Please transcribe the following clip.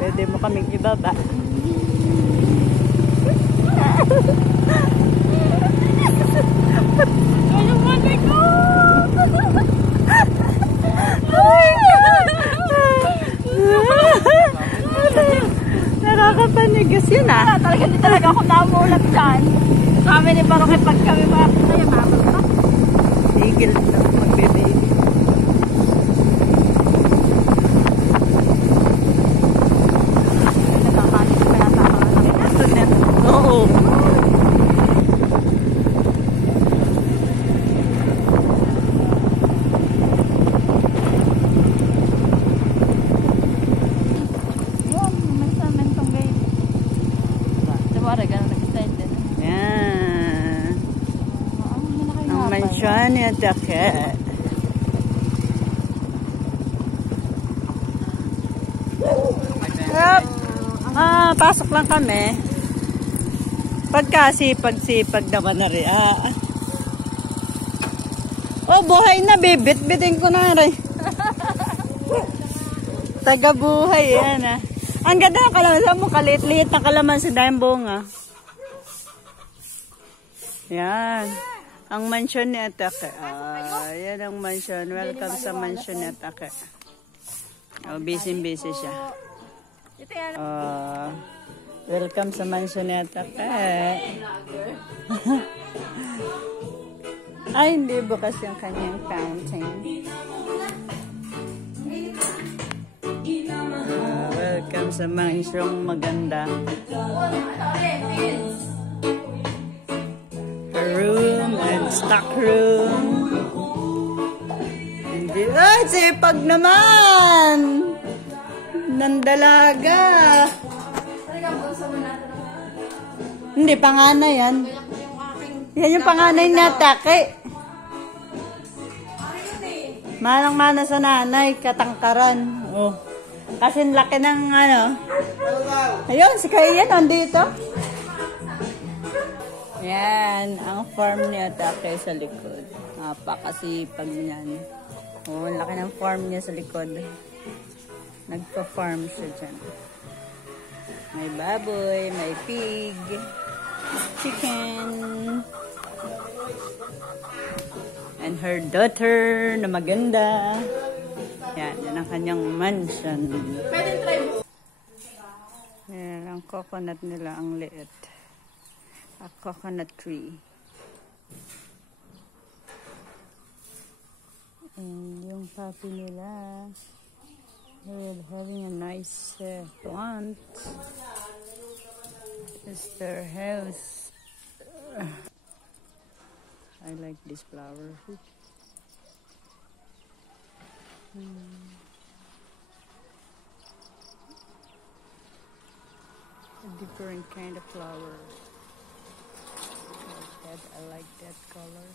Pwede mo kaming ibaba. Ano mo na ko? Nakakapanigas yun ah. Talaga di talaga ako namulat dyan. Kami ni Barok pag kami makakaya mababa. Tigil na magbibili. Nakakalit pa yata ako na nakita. Oo. Yun, may samentong gate. Diba, gano'n nag-style din. Yan. Ang Ang mansyon ni Atake. Pasok lang kami. Pagkasipag-sipag naman na rin. Oh, buhay na. Bibit-bitin ko na rin. Taga-buhay yan ah. Ang ganda ng kalamansi mo. Kalit-liit na kalamansi dahil bunga. Yan. Ang mansyon ni Atake. Yan ang mansyon. Welcome sa mansyon ni Atake. Oh, busy-busy siya. Welcome sa mansyon ni Atake. Ay, hindi bukas yung kanyang fountain. Welcome sa mansyong maganda. Room and stock room. Hindi. Ay, sipag naman! Nandalaga. Hindi, panganay yan. Yan yung panganay na Atake. Manang-mana sa nanay, katangkaran. Oh. Kasi laki ng ano. Ayun, si Kaya nandito. Yan, ang farm ni Atake sa likod. Napakasipag niyan. Oh, laki ng farm niya sa likod. Nagpa-farm siya dyan. May baboy, may pig, chicken, and her daughter na maganda. Yan, yan ang kanyang mansion. Yan, ang coconut nila, ang liit. A coconut tree. And yung puppy nila, they're having a nice plant. It's their house. I like this flower. A different kind of flower. I like that color.